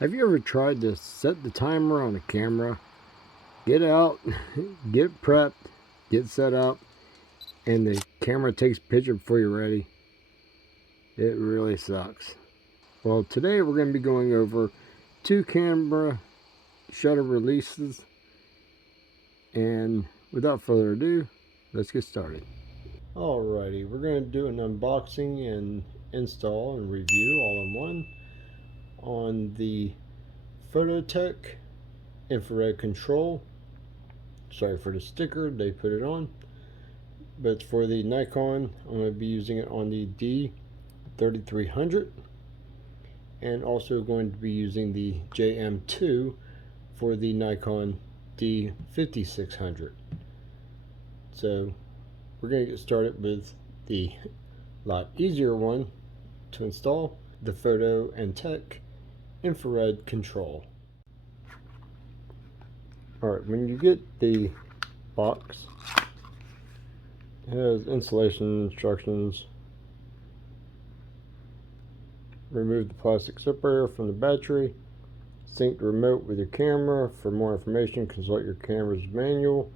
Have you ever tried to set the timer on a camera, get out, get prepped, get set up, and the camera takes a picture before you're ready? It really sucks. Well, today we're going to be going over 2 camera shutter releases, and without further ado, let's get started. Alrighty, we're going to do an unboxing and install and review all in one on the Foto&Tech infrared control. Sorry for the sticker, they put it on, but it's for the Nikon. I'm going to be using it on the D3300, and also going to be using the JM2 for the Nikon D5600. So we're going to get started with the lot easier one to install, the Foto&Tech infrared control. Alright, when you get the box, it has installation instructions. Remove the plastic separator from the battery. Sync the remote with your camera. For more information, consult your camera's manual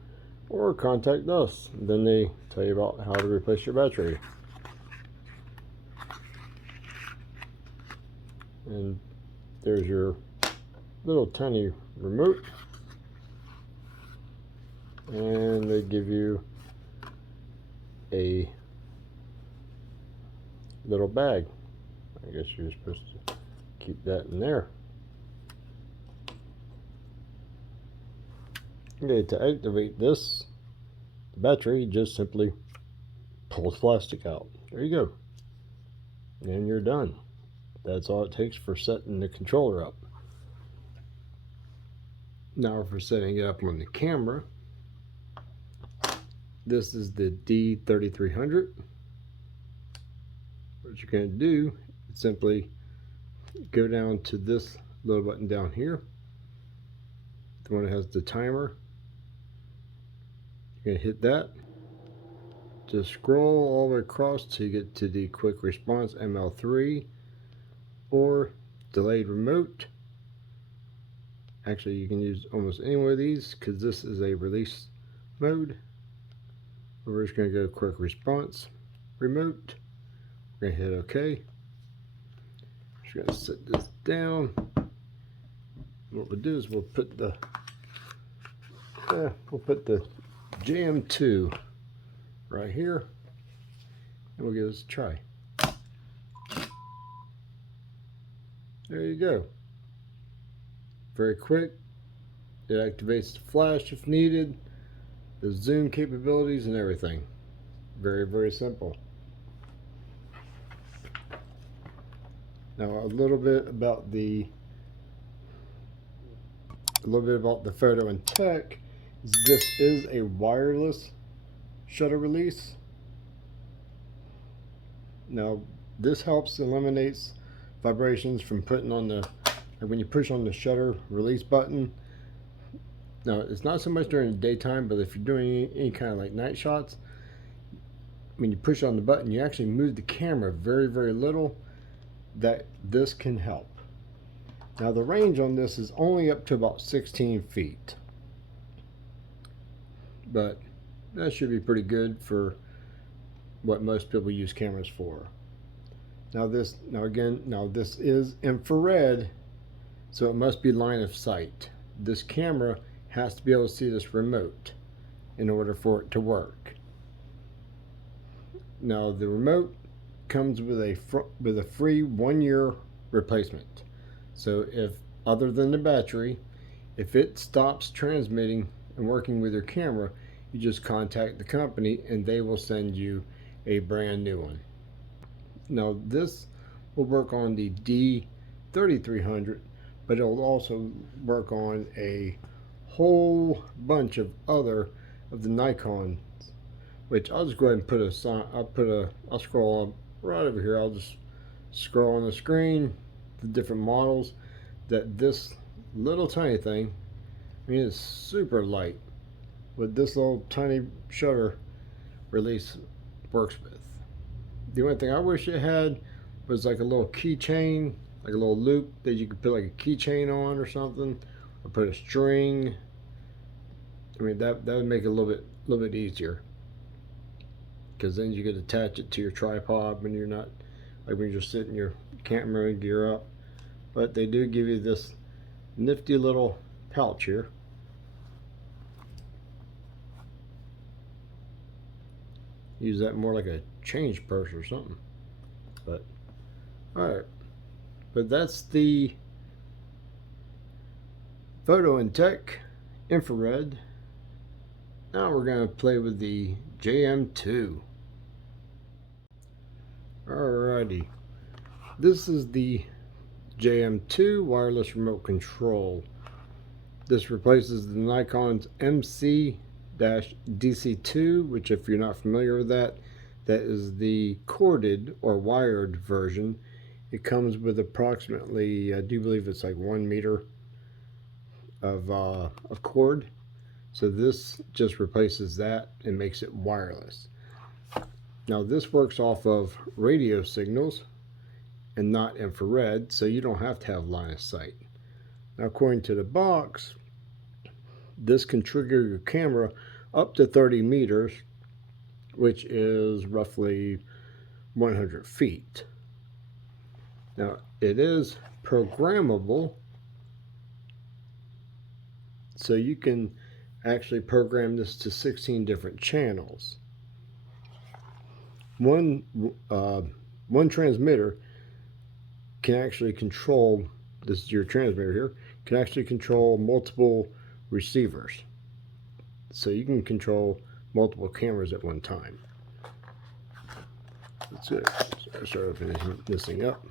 or contact us. Then they tell you about how to replace your battery. And there's your little tiny remote. And they give you a little bag. I guess you're supposed to keep that in there. Okay, to activate this, the battery, just simply pull the plastic out. There you go. And you're done. That's all it takes for setting the controller up. Now for setting it up on the camera, this is the D3300. What you're going to do is simply go down to this little button down here, the one that has the timer. You're going to hit that. Just scroll all the way across till you get to the quick response ML3 or delayed remote. Actually, you can use almost any one of these because this is a release mode. We're just going to go quick response remote. We're going to hit OK. Just going to set this down. What we'll do is we'll put the JM2 right here, and we'll give this a try. There you go. Very quick. It activates the flash if needed, the zoom capabilities and everything. Very, very simple. Now a little bit about the Foto&Tech. This is a wireless shutter release. Now this helps eliminates vibrations from putting on the, when you push on the shutter release button. Now it's not so much during the daytime, but if you're doing any kind of like night shots, when you push on the button, you actually move the camera very, very little. That this can help. Now the range on this is only up to about 16 feet, but that should be pretty good for what most people use cameras for. Now this is infrared, so it must be line of sight. This camera has to be able to see this remote in order for it to work. Now the remote comes with a free 1-year replacement. So if, other than the battery, if it stops transmitting and working with your camera, you just contact the company and they will send you a brand new one. Now this will work on the D3300, but it will also work on a whole bunch of other of the Nikons, which I'll just go ahead and put a sign. I'll scroll up right over here. I'll just scroll on the screen the different models that this little tiny thing, I mean it's super light, what this little tiny shutter release works with. The only thing I wish it had was like a little keychain like a little loop that you could put like a keychain on or something, or put a string. I mean, that would make it a little bit easier, because then you could attach it to your tripod when you're not, like when you're just sitting your camera gear up. But they do give you this nifty little pouch here. Use that more like a change purse or something. But alright, but that's the Foto&Tech infrared. Now we're going to play with the JM2. Alrighty, this is the JM2 wireless remote control. This replaces the Nikon's MC-DC2, which, if you're not familiar with that, that is the corded or wired version. It comes with approximately, I do believe it's like 1 meter of a cord. So this just replaces that and makes it wireless. Now this works off of radio signals and not infrared, so you don't have to have line of sight. Now, according to the box, this can trigger your camera up to 30 meters, which is roughly 100 feet. Now, it is programmable, so you can actually program this to 16 different channels. One transmitter can actually control, this is your transmitter here, can actually control multiple receivers. So you can control multiple cameras at one time. That's it. So I started finishing this thing up.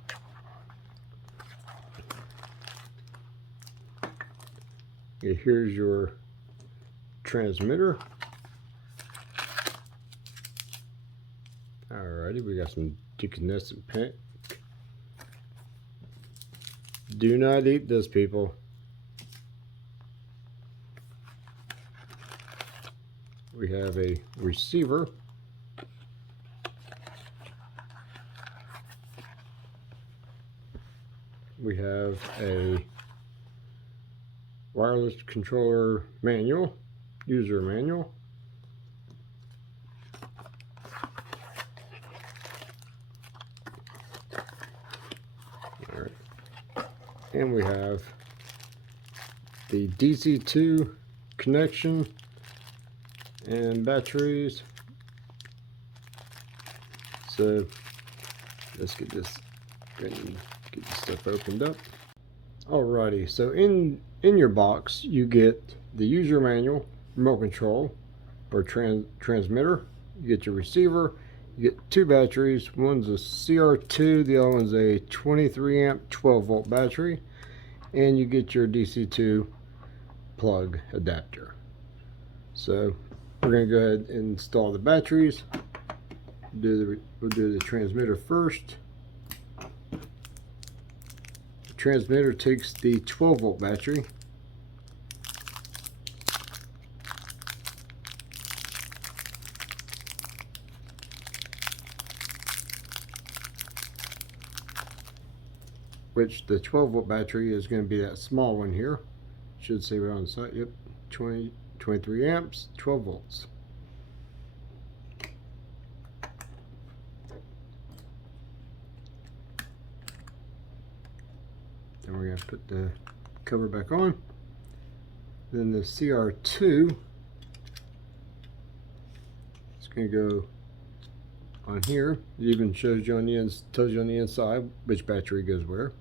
Okay, here's your transmitter. Alrighty, we got some decandescent paint. Do not eat this, people. We have a receiver. We have a wireless controller manual, user manual. All right. And we have the DC2 connection and batteries. So let's get this stuff opened up. Alrighty, so in your box you get the user manual, remote control or transmitter. You get your receiver. You get two batteries. One's a CR2, the other one's a 23 amp 12 volt battery, and you get your DC2 plug adapter. So we're going to go ahead and install the batteries. We'll do the transmitter first. The transmitter takes the 12 volt battery. Which the 12 volt battery is going to be that small one here. Should say right on the side. Yep, 23 amps, 12 volts. Then we're going to put the cover back on. Then the CR2 is going to go on here. It even shows you on the tells you on the inside which battery goes where.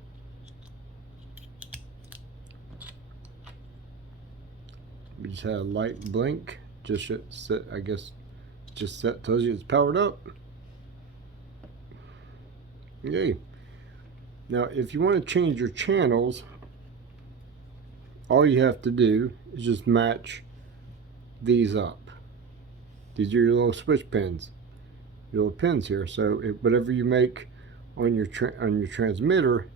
We just had a light blink. Just set, I guess, just set tells you it's powered up. Yay. Now, if you want to change your channels, all you have to do is just match these up. These are your little switch pins, your little pins here. So whatever you make on your transmitter,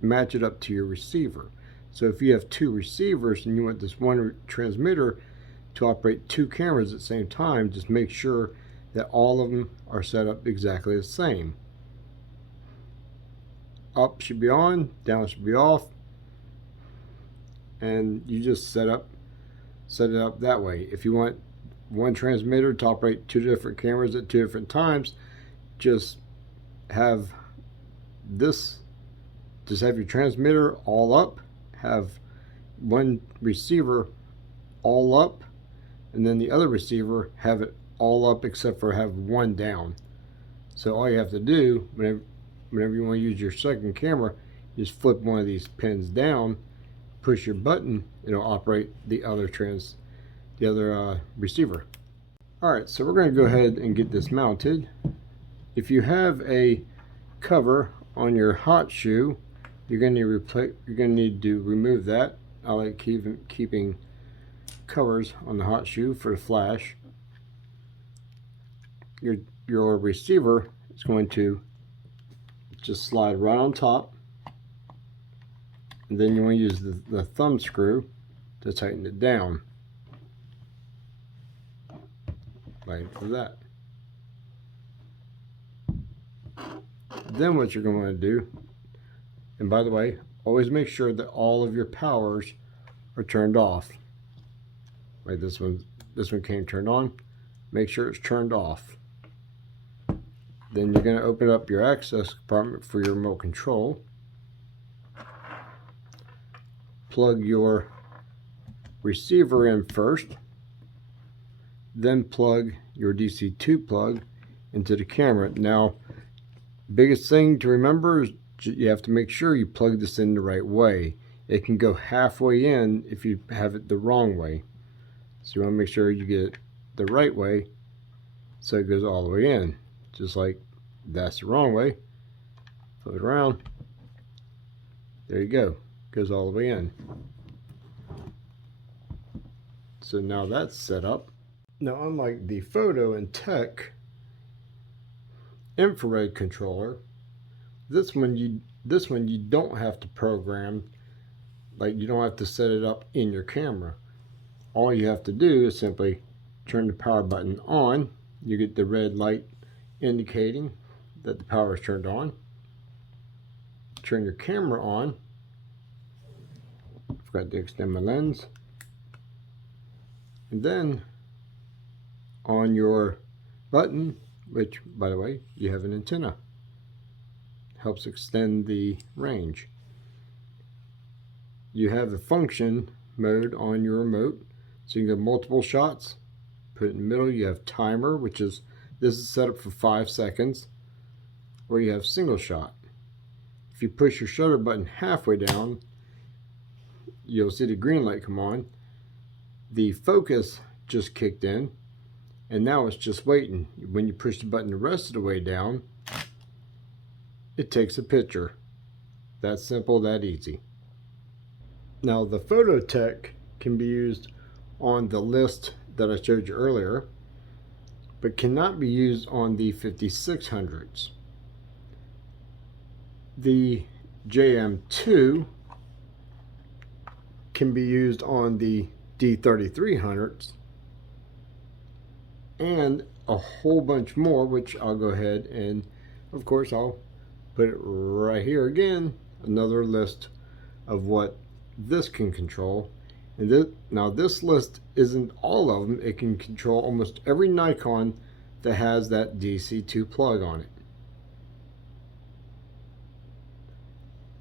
match it up to your receiver. So if you have two receivers and you want this one transmitter to operate two cameras at the same time, just make sure that all of them are set up exactly the same. up should be on, down should be off, and you just set it up that way. If you want one transmitter to operate 2 different cameras at 2 different times, just have your transmitter all up, have one receiver all up, and then the other receiver have it all up except for have one down. So all you have to do whenever you want to use your second camera, just flip one of these pins down, push your button, it'll operate the other receiver. Alright, so we're going to go ahead and get this mounted. If you have a cover on your hot shoe, you're going to need to remove that. I like keeping covers on the hot shoe for the flash. Your receiver is going to just slide right on top, and then you want to use the thumb screw to tighten it down, like that. Then what you're going to do, and by the way, always make sure that all of your powers are turned off. Like this one came turned on. Make sure it's turned off. Then you're going to open up your access compartment for your remote control. Plug your receiver in first. Then plug your DC2 plug into the camera. Now, biggest thing to remember is you have to make sure you plug this in the right way. It can go halfway in if you have it the wrong way. So you want to make sure you get it the right way so it goes all the way in. Just like that's the wrong way. Flip it around. There you go. Goes all the way in. So now that's set up. Now, unlike the Foto&Tech infrared controller, this one you don't have to program. Like, you don't have to set it up in your camera. All you have to do is simply turn the power button on. You get the red light indicating that the power is turned on. Turn your camera on. Forgot to extend my lens. And then on your button, which by the way, you have an antenna, helps extend the range. You have the function mode on your remote, so you can go multiple shots. Put it in the middle. You have timer, which is, this is set up for 5 seconds, or you have single shot. If you push your shutter button halfway down, you'll see the green light come on. The focus just kicked in, and now it's just waiting. When you push the button the rest of the way down, it takes a picture. That simple, that easy. Now, the Foto&Tech can be used on the list that I showed you earlier, but cannot be used on the 5600s. The JM2 can be used on the D3300s, and a whole bunch more, which I'll go ahead and, of course, I'll put it right here again, another list of what this can control. And now this list isn't all of them. It can control almost every Nikon that has that DC2 plug on it.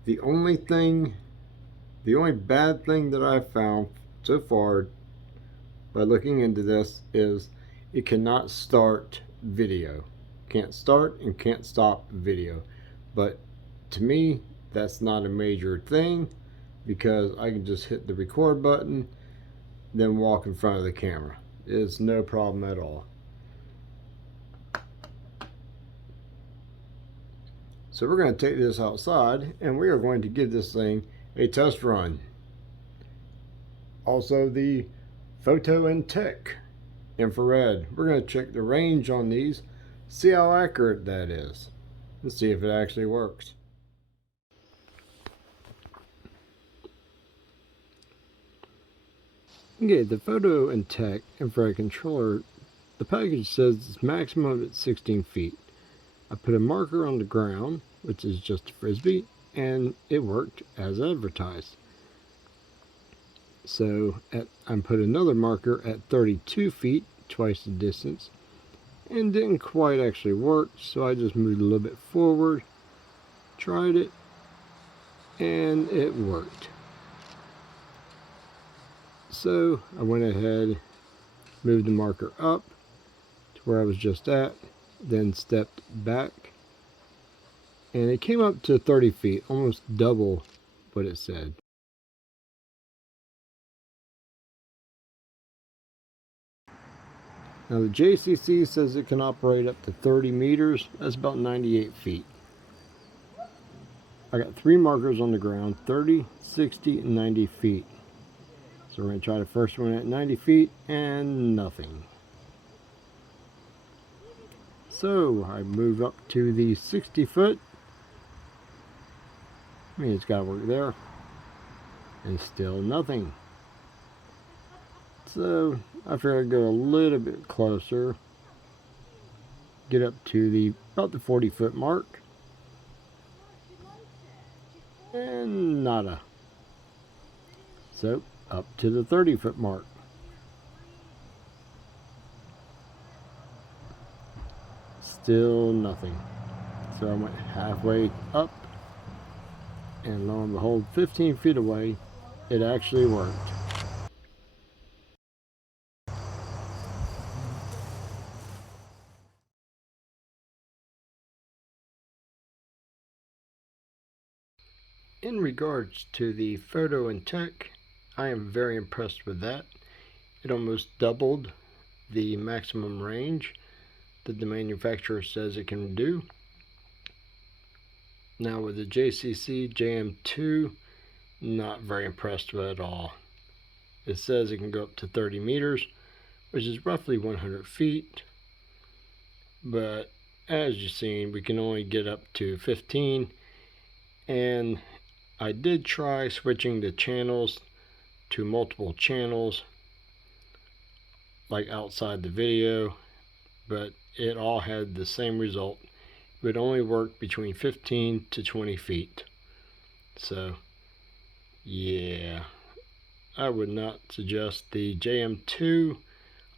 The only bad thing that I've found so far by looking into this is it cannot start video. Can't start and can't stop video. But to me, that's not a major thing, because I can just hit the record button, then walk in front of the camera. It's no problem at all. So we're going to take this outside, and we are going to give this thing a test run. Also, the Foto&Tech infrared. We're going to check the range on these, see how accurate that is, and see if it actually works. Okay, the Foto&Tech infrared controller, the package says it's maximum at 16 feet. I put a marker on the ground, which is just a frisbee, and it worked as advertised. So I put another marker at 32 feet, twice the distance, and didn't quite actually work, so I just moved a little bit forward, tried it, and it worked. So I went ahead, moved the marker up to where I was just at, then stepped back, and it came up to 30 feet, almost double what it said. Now the JCC says it can operate up to 30 meters, that's about 98 feet. I got 3 markers on the ground, 30, 60, and 90 feet. So we're going to try the first one at 90 feet, and nothing. So I move up to the 60 foot. I mean, it's got to work there. And still nothing. So I figured I'd go a little bit closer. Get up to about the 40 foot mark. And nada. So up to the 30 foot mark. Still nothing. So I went halfway up, and lo and behold, 15 feet away, it actually worked. In regards to the Foto&Tech, I am very impressed with that. It almost doubled the maximum range that the manufacturer says it can do. Now with the JCC JM2, not very impressed with it at all. It says it can go up to 30 meters, which is roughly 100 feet. But as you've seen, we can only get up to 15. And I did try switching the channels to multiple channels, like outside the video, but it all had the same result. It would only work between 15 to 20 feet. So yeah, I would not suggest the JM2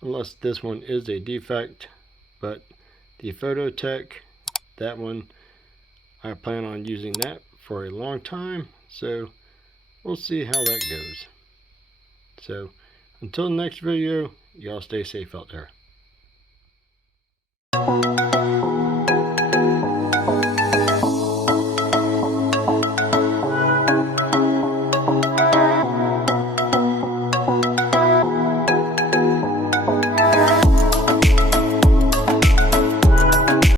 unless this one is a defect, but the Foto&Tech, that one, I plan on using that for a long time, so we'll see how that goes. So until the next video, y'all stay safe out there.